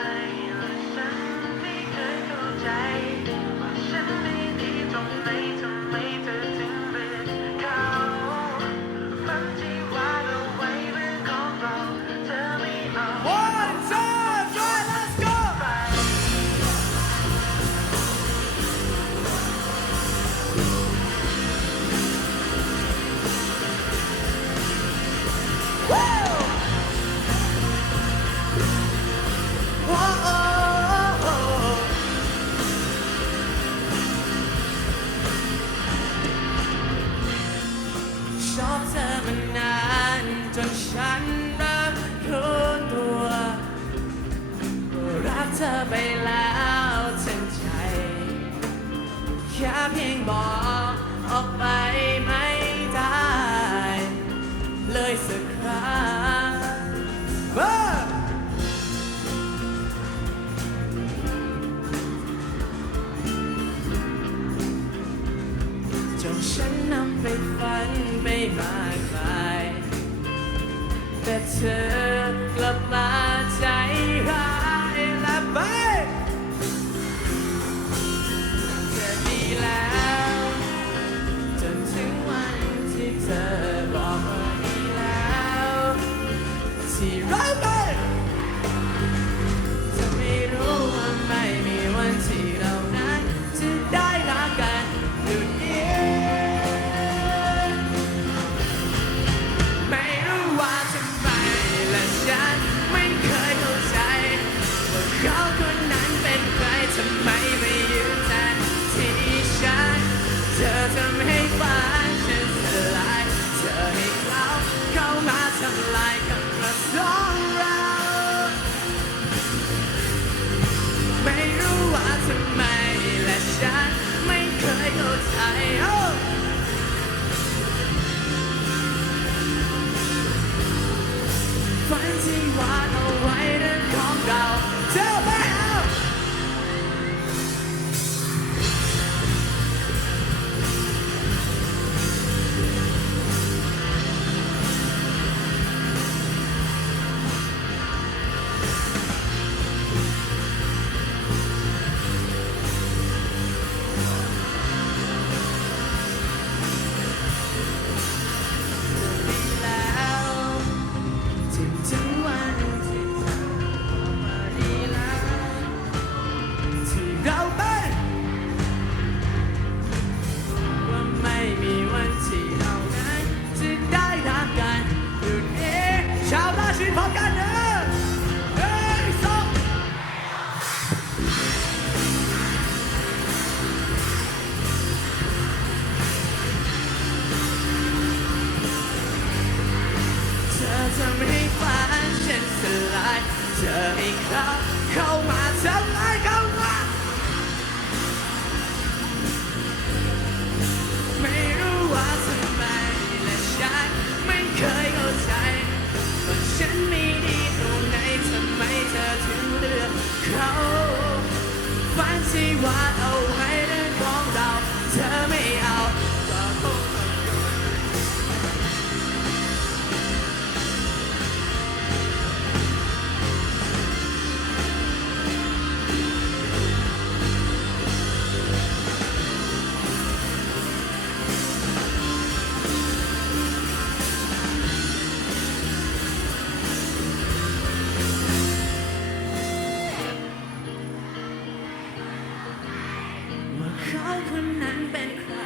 ท นจนฉันริ่มรู้ตัวรักเธอไปแล้วทั้งใจแค่เพียงบอกออกไปไม่ได้ เลยสักครั้งจนฉันนำไปฝันไปมากมาย แต่เธอกลับมาใจร้ายและไปจะดีแล้ว จนถึงวันที่เธอบอกว่าดีแล้วที่รั ทำลายกับกระสองเรา ไม่รู้ว่าทำไมและฉันไม่เคยเข้าใจ oh! ฝันที่วาดเอา พร้อมกันเนอหนึ่งสองเธอทำให้ฝันฉันสลายเธอให้เขาเข้ามาทำลายกัน นาเขาคนนั้นเป็นใคร